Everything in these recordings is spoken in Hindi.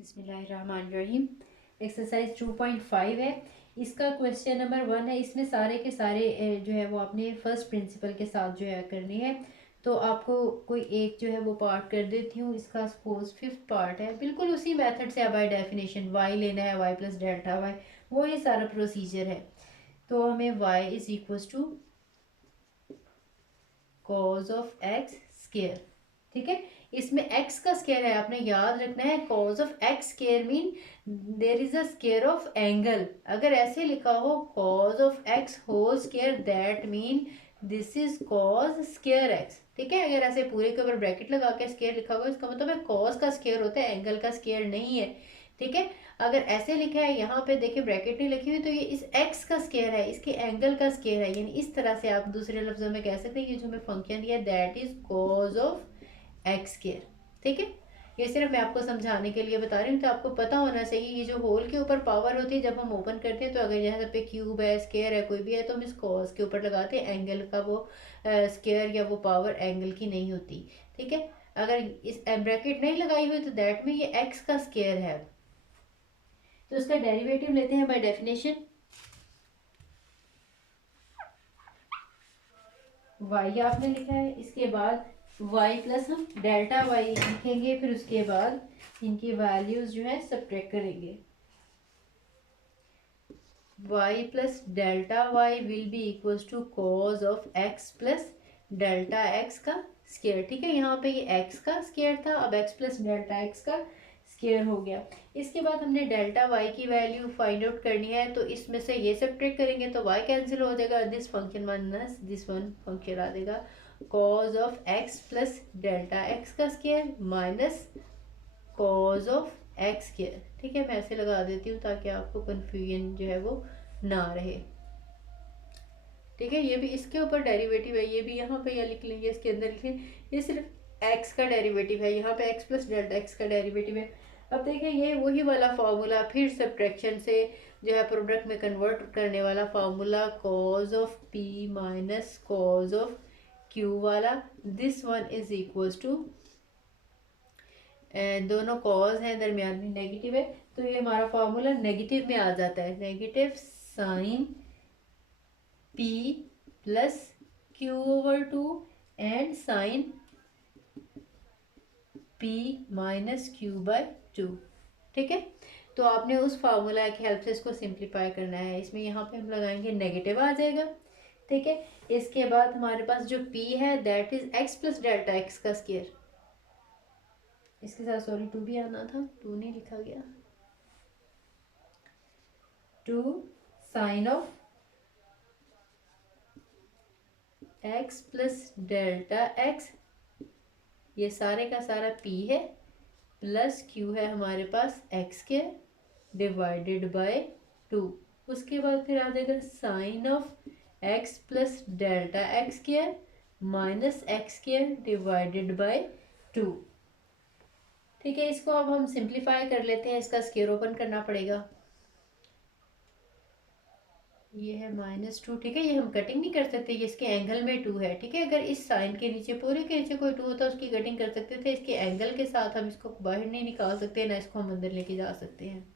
बिस्मिल्लाहिर्रहमानिर्रहीम। एक्सरसाइज 2.5 है। इसका क्वेश्चन नंबर 1 है। इसमें सारे के सारे जो है वो आपने फर्स्ट प्रिंसिपल के साथ जो है करनी है। तो आपको कोई एक जो है वो पार्ट कर देती हूँ। इसका सपोज फिफ्थ पार्ट है, बिल्कुल उसी मेथड से बाय डेफिनेशन वाई लेना है, वाई प्लस डेल्टा वाई, वही सारा प्रोसीजर है। तो हमें Y is equal to cos of x square. ठीक है, इसमें x का स्केयर है, आपने याद रखना है। Cos of x square mean there is a square of angle. अगर ऐसे लिखा हो cos of x whole square, that mean this is cos square x। ठीक है, अगर ऐसे पूरे के ऊपर ब्रैकेट लगा के स्केयर लिखा हुआ, इसका मतलब है कॉज का स्केयर होता है, एंगल का स्केयर नहीं है। ठीक है, अगर ऐसे लिखा है यहाँ पे देखिए ब्रैकेट नहीं लिखी हुई, तो ये इस x का स्केयर है, इसके एंगल का स्केयर है। यानी इस तरह से आप दूसरे लफ्जों में कह सकते हैं कि जो हमें फंक्शन दिया that is cause of x square. ठीक है, ये सिर्फ मैं आपको समझाने के लिए बता रही हूँ, तो आपको पता होना चाहिए ये जो होल के ऊपर पावर होती है जब हम ओपन करते हैं, तो अगर यहाँ पे क्यूब है, स्केयर है, कोई भी है, तो हम इस कॉस के ऊपर लगाते हैं। एंगल का वो स्केयर या वो पावर एंगल की नहीं होती। ठीक है, अगर इस ब्रैकेट नहीं लगाई हुई तो दैट में ये एक्स का स्केयर है। तो इसका डेरिवेटिव लेते हैं बाय डेफिनेशन। वाई आपने लिखा है, इसके बाद वाई प्लस हम डेल्टा वाई लिखेंगे, फिर उसके बाद इनकी वैल्यूज जो है सब्ट्रैक्ट करेंगे। Y plus delta Y will be equals to cos of x plus delta x का स्केयर। ठीक है, यहाँ पे ये एक्स का स्केयर था, अब एक्स प्लस डेल्टा एक्स का स्केयर हो गया। इसके बाद हमने डेल्टा वाई की वैल्यू फाइंड आउट करनी है, तो इसमें से ये सब्ट्रैक्ट करेंगे तो वाई कैंसिल हो जाएगा, this function minus this one function आ जाएगा। Cos of x plus delta x का square minus cos of x square. ठीक है, मैं ऐसे लगा देती हूँ ताकि आपको कन्फ्यूजन जो है वो ना रहे। ठीक है, ये भी इसके ऊपर डेरिवेटिव है, ये भी यहाँ पे या लिख लेंगे, इसके अंदर लिखें। ये सिर्फ एक्स का डेरिवेटिव है, यहाँ पे एक्स प्लस डेल्टा एक्स का डेरिवेटिव है। अब देखें, ये वही वाला फार्मूला, फिर सब्ट्रैक्शन से जो है प्रोडक्ट में कन्वर्ट करने वाला formula, cos of P minus cos of Q वाला। This one is equals to, दोनों कॉज है, दरमियान में नेगेटिव है, तो ये हमारा फार्मूला नेगेटिव में आ जाता है। Negative sine P plus Q over two and sine P minus Q by two. ठीक है, तो आपने उस फार्मूला की हेल्प से इसको सिंप्लीफाई करना है। इसमें यहाँ पे हम लगाएंगे नेगेटिव आ जाएगा। ठीक है, इसके बाद हमारे पास जो p है that is x plus delta x का स्केयर। इसके साथ सॉरी टू भी आना था, टू नहीं लिखा गया। Two sine of x plus delta X, ये सारे का सारा p है, प्लस q है हमारे पास x के डिवाइडेड बाय टू। उसके बाद फिर आ जाएगा sine of x plus delta x square minus x square divided by two. ठीक है, इसको अब हम सिंप्लीफाई कर लेते हैं, इसका स्केयर ओपन करना पड़ेगा। ये है माइनस टू। ठीक है, ये हम कटिंग नहीं कर सकते, ये इसके एंगल में टू है। ठीक है, अगर इस साइन के नीचे पूरे के नीचे कोई टू होता उसकी कटिंग कर सकते थे, इसके एंगल के साथ हम इसको बाहर नहीं निकाल सकते, ना इसको हम अंदर लेके जा सकते हैं।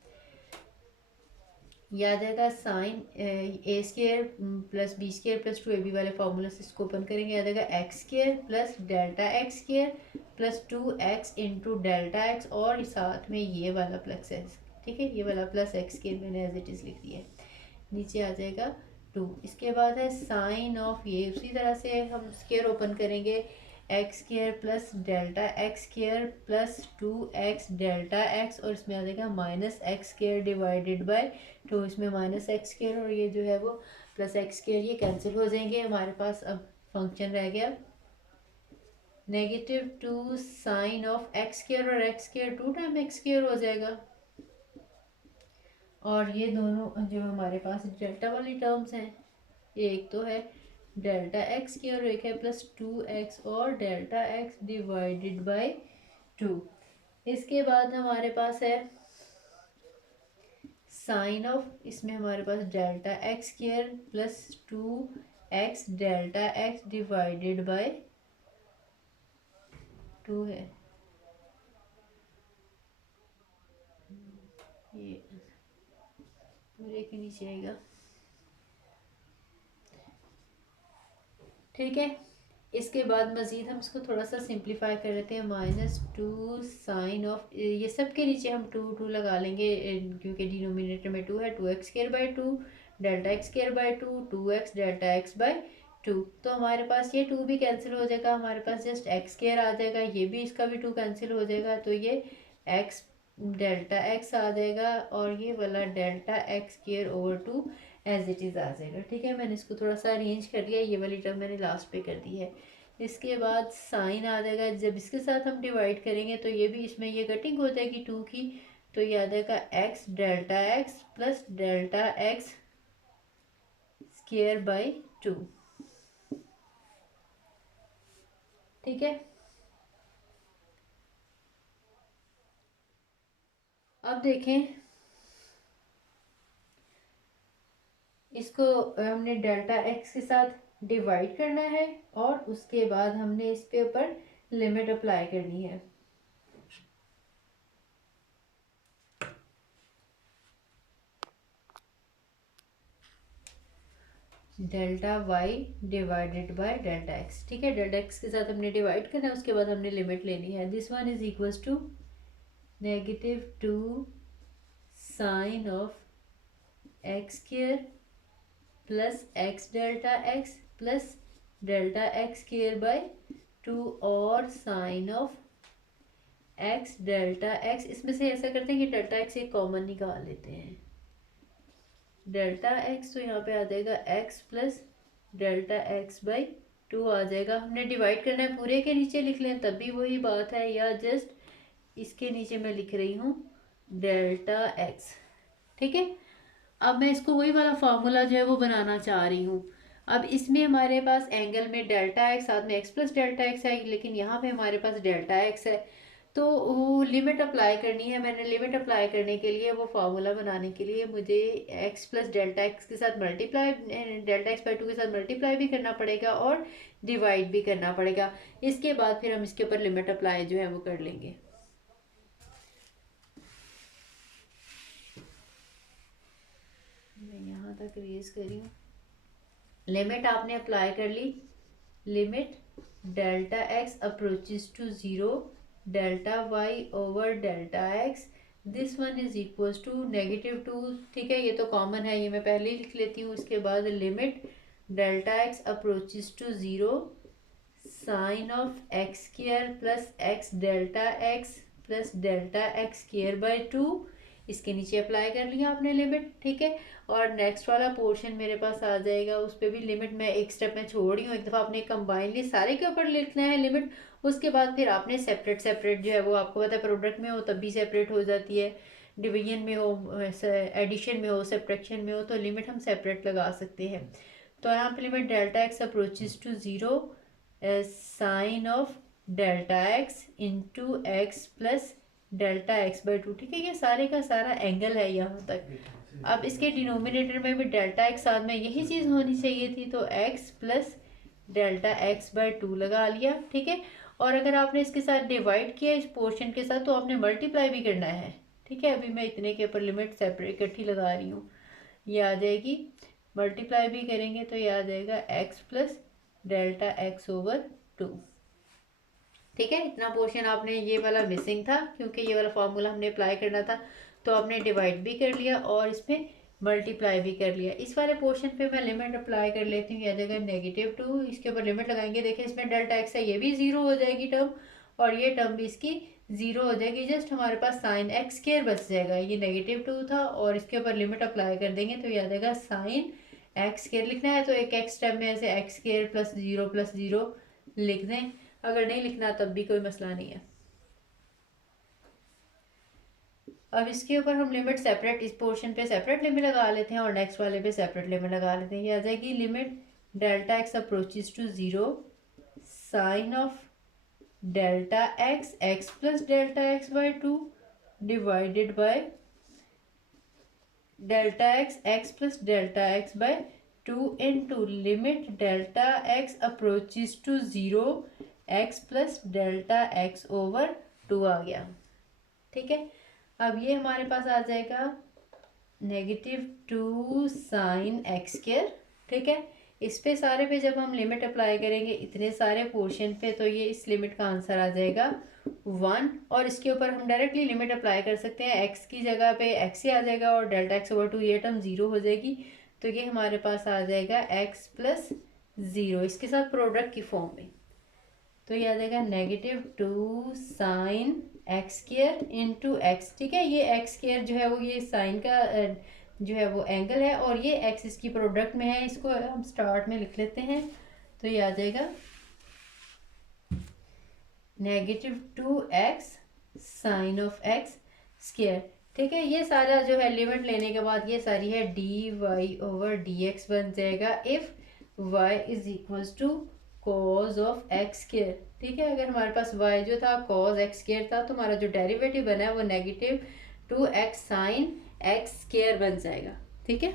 याद आएगा sine A square plus B square plus two A B वाले फार्मूला से इसको ओपन करेंगे। याद आएगा X square plus delta x square plus two X into delta x, और साथ में ये वाला प्लस एक्स। ठीक है, ये वाला प्लस एक्स स्केयर मैंने एज इट इज़ लिख दिया है, नीचे आ जाएगा टू। इसके बाद है साइन ऑफ, ये उसी तरह से हम स्केयर ओपन करेंगे, x square plus delta x square plus two x delta x, और इसमें आ जाएगा minus x square divided by two. इसमें माइनस एक्स स्केयर और ये जो है वो प्लस एक्स स्केयर, ये कैंसिल हो जाएंगे। हमारे पास अब फंक्शन रह गया negative two sine of x square, और x square two time x square हो जाएगा। और ये दोनों जो हमारे पास डेल्टा वाली टर्म्स हैं, एक तो है डेल्टा एक्स की और एक है प्लस टू एक्स और delta x divided by two. इसके बाद हमारे पास है साइन ऑफ, इसमें हमारे पास delta x square plus two x delta x divided by two है। ये पूरे के नीचे आएगा, ठीक है। इसके बाद मज़ीद हम इसको थोड़ा सा सिंप्लीफाई कर लेते हैं। -2 साइन ऑफ, ये सब के नीचे हम टू टू लगा लेंगे क्योंकि डिनोमिनेटर में टू है। 2x² 2 delta x² 2 2x delta x/2। तो हमारे पास ये टू भी कैंसिल हो जाएगा, हमारे पास जस्ट x² आ जाएगा, ये भी इसका भी टू कैंसिल हो जाएगा, तो ये x डेल्टा x आ जाएगा और ये वाला delta x² as it is आ जाएगा, ठीक है। मैंने इसको थोड़ा सा अरेंज कर दिया, ये वाली टर्म मैंने लास्ट पे कर दी है। इसके बाद साइन आ जाएगा, जब इसके साथ हम डिवाइड करेंगे तो ये भी इसमें ये कटिंग हो जाएगी टू की, तो ये आ जाएगा x delta x plus delta x²/2, ठीक है। अब देखें, इसको हमने डेल्टा x के साथ डिवाइड करना है और उसके बाद हमने इसके ऊपर लिमिट अप्लाई करनी है। Delta y divided by delta x, ठीक है। डेल्टा x के साथ हमने डिवाइड करना है, उसके बाद हमने लिमिट लेनी है। This one is equals to -2 sine of x² plus x delta x plus delta x²/2 और sine of x delta x। इसमें से ऐसा करते हैं कि डेल्टा x एक कॉमन निकाल लेते हैं। डेल्टा x तो यहाँ पे आ जाएगा x प्लस डेल्टा x/2 आ जाएगा। हमने डिवाइड करना है, पूरे के नीचे लिख लें तब भी वही बात है, या जस्ट इसके नीचे मैं लिख रही हूँ डेल्टा x, ठीक है। अब मैं इसको वही वाला फार्मूला जो है वो बनाना चाह रही हूँ। अब इसमें हमारे पास एंगल में डेल्टा x साथ में x प्लस डेल्टा x है, लेकिन यहाँ पे हमारे पास डेल्टा x है, तो वो लिमिट अप्लाई करनी है। मैंने लिमिट अप्लाई करने के लिए, वो फार्मूला बनाने के लिए मुझे x प्लस डेल्टा x के साथ मल्टीप्लाई, डेल्टा x/2 के साथ मल्टीप्लाई भी करना पड़ेगा और डिवाइड भी करना पड़ेगा। इसके बाद फिर हम इसके ऊपर लिमिट अप्लाई जो है वो कर लेंगे। मैं यहाँ तक रेज करी हूँ, लिमिट आपने अप्लाई कर ली। Limit delta x approaches to 0 delta y over delta x, this one is equals to -2, ठीक है। ये तो कॉमन है, ये मैं पहले ही लिख लेती हूँ। उसके बाद limit delta x approaches to 0 sine of x² plus x delta x plus delta x²/2, इसके नीचे अप्लाई कर लिया आपने लिमिट, ठीक है। और नेक्स्ट वाला पोर्शन मेरे पास आ जाएगा, उस पर भी लिमिट मैं एक स्टेप में छोड़ रही हूँ, एक दफ़ा आपने कंबाइनली सारे के ऊपर लिखना है लिमिट। उसके बाद फिर आपने सेपरेट सेपरेट जो है वो, आपको पता है प्रोडक्ट में हो तब भी सेपरेट हो जाती है, डिवीजन में हो, एडिशन में हो, सब्ट्रैक्शन में हो, तो लिमिट हम सेपरेट लगा सकते हैं। तो यहाँ पे limit delta x approaches to 0 sine of delta x into X plus delta x/2, ठीक है। ये सारे का सारा एंगल है यहाँ तक। अब इसके डिनोमिनेटर में भी डेल्टा x साथ में यही चीज़ होनी चाहिए थी, तो x प्लस डेल्टा x/2 लगा लिया, ठीक है। और अगर आपने इसके साथ डिवाइड किया इस पोर्शन के साथ, तो आपने मल्टीप्लाई भी करना है, ठीक है। अभी मैं इतने के ऊपर लिमिट सेपरेट इकट्ठी लगा रही हूँ, ये आ जाएगी। मल्टीप्लाई भी करेंगे तो ये आ जाएगा x प्लस डेल्टा x/2, ठीक है। इतना पोर्शन आपने, ये वाला मिसिंग था क्योंकि ये वाला फार्मूला हमने अप्लाई करना था, तो आपने डिवाइड भी कर लिया और इसमें मल्टीप्लाई भी कर लिया। इस वाले पोर्शन पे मैं लिमिट अप्लाई कर लेती हूँ, यह जगह -2, इसके ऊपर लिमिट लगाएंगे। देखिए इसमें डेल्टा x है, ये भी 0 हो जाएगी टर्म, और ये टर्म भी इसकी 0 हो जाएगी। जस्ट हमारे पास साइन x² बच जाएगा, ये -2 था, और इसके ऊपर लिमिट अप्लाई कर देंगे तो यह आ जाएगा साइन x² लिखना है तो एक x टर्म में ऐसे x² प्लस 0 लिख दें, अगर नहीं लिखना तब भी कोई मसला नहीं है। अब इसके ऊपर हम लिमिट सेपरेट, इस पोर्शन पे सेपरेट लिमिट लगा लेते हैं और नेक्स्ट वाले पे सेपरेट लिमिट लगा लेते हैं। ये आ जाएगी limit delta x approaches to 0 sine of delta x plus delta x/2 divided by delta x plus delta x/2 into limit delta x approaches to 0 x plus delta x/2 आ गया, ठीक है। अब ये हमारे पास आ जाएगा -2 sin x²। ठीक है, इस पे सारे पे जब हम लिमिट अप्लाई करेंगे इतने सारे पोर्शन पे, तो ये इस लिमिट का आंसर आ जाएगा 1। और इसके ऊपर हम डायरेक्टली लिमिट अप्लाई कर सकते हैं, x की जगह पे x ही आ जाएगा और डेल्टा x/2 ये टर्म 0 हो जाएगी। तो ये हमारे पास आ जाएगा x + 0 इसके साथ प्रोडक्ट की फॉर्म में। तो ये आ जाएगा -2 sin x² इंटू एक्स। ठीक है, ये x² जो है वो ये साइन का जो है वो एंगल है, और ये x इसकी प्रोडक्ट में है, इसको हम स्टार्ट में लिख लेते हैं। तो ये आ जाएगा -2x sin(x²). ठीक है, ये सारा जो है लिमिट लेने के बाद ये सारी है dy/dx बन जाएगा इफ y = cos(x²). ठीक है, अगर हमारे पास y जो था cos(x² था, तो हमारा जो डेरिवेटिव बना है वो -2x sin(x² बन जाएगा। ठीक है।